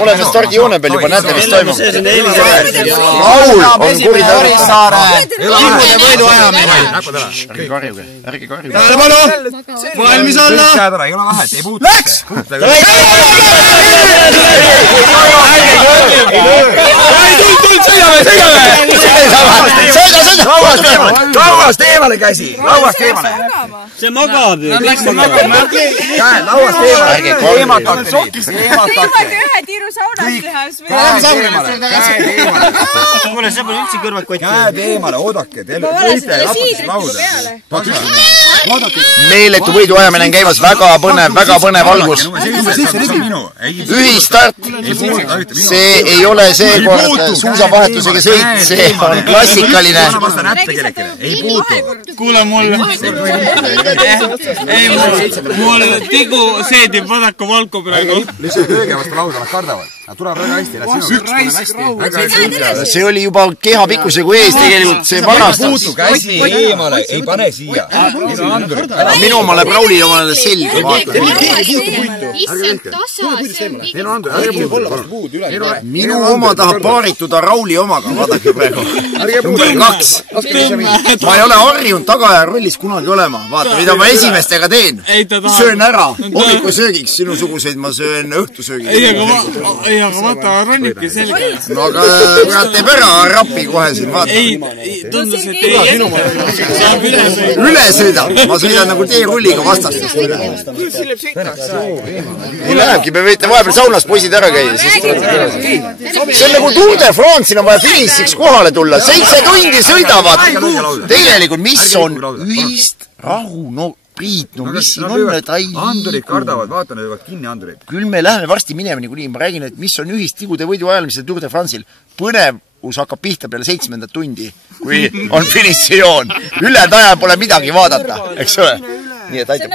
oleme stardijoone peal juba, näete, mis toimub. Raul on kuritarvitatud. Kihude võidu ajamine. Ärge karjuge. Tähelepanu! Valmis olla! Ei ole vahet, ei puutu. Läks! Lauast eemale käsi! Lauast eemale! See magab ju! Käed lauast eemale! Eematate neid! Võimagi ühe tiiru saunast lihas või? Käed eemale! Käed eemale! Kuule, see pole üldse kõrvad kotti. Käed eemale, oodake! Ma valan seda siidriku peale. Meeletu võidu ajamine on käimas, väga põnev algus. Ühistart. See ei ole seekord suusavahetusega sõit, see on klassikaline. Ei puutu! Kuule mulle. Ei, mul tigu seedib vadaka valku praegu. Lihtsalt ööge vastu lauda, nad kardavad. Nad tulevad väga hästi, nad sinu. See oli juba kehapikkuse kui ees tegelikult, see vanastas. Puutu käsi eemale, ei pane siia. Minu oma läheb Rauli omale selge, vaata. Issand tasa, see on Minu oma tahab paarituda Rauli omaga, vaadake praegu. Number 2. Ma ei ole harjunud tagaaja rollis kunagi olema. Vaata, mida ma esimestega teen. Söön ära. Hommikusöögiks, sinusuguseid ma söön õhtusöögiks. Ei, aga vaata, ronnibki selge. No aga teeb ära rapi kohe siin, vaata. Ei, tundus, et ei saab üle sõida. Ma sõidan nagu teerulliga vastastest üle. Ei lähebki, me võite vahepeal saunas poisid ära käia. See on nagu Tour de France'il on vaja finišiks kohale tulla. 7 tundi sõidavad. Tegelikult, mis on ühist rahu, no Priit, no mis siin on, et ai... Andurid kardavad, vaata, need võivad kinni andurid. Küll me läheme varsti minema niikuinii. Ma räägin, et mis on ühist tigude võidu ajalemisel Tour de France'il. Põnevus hakkab pihta peale 7. tundi, kui on finišijoon. Ülejäänud aja pole midagi vaadata, eks ole? Nii et aitab.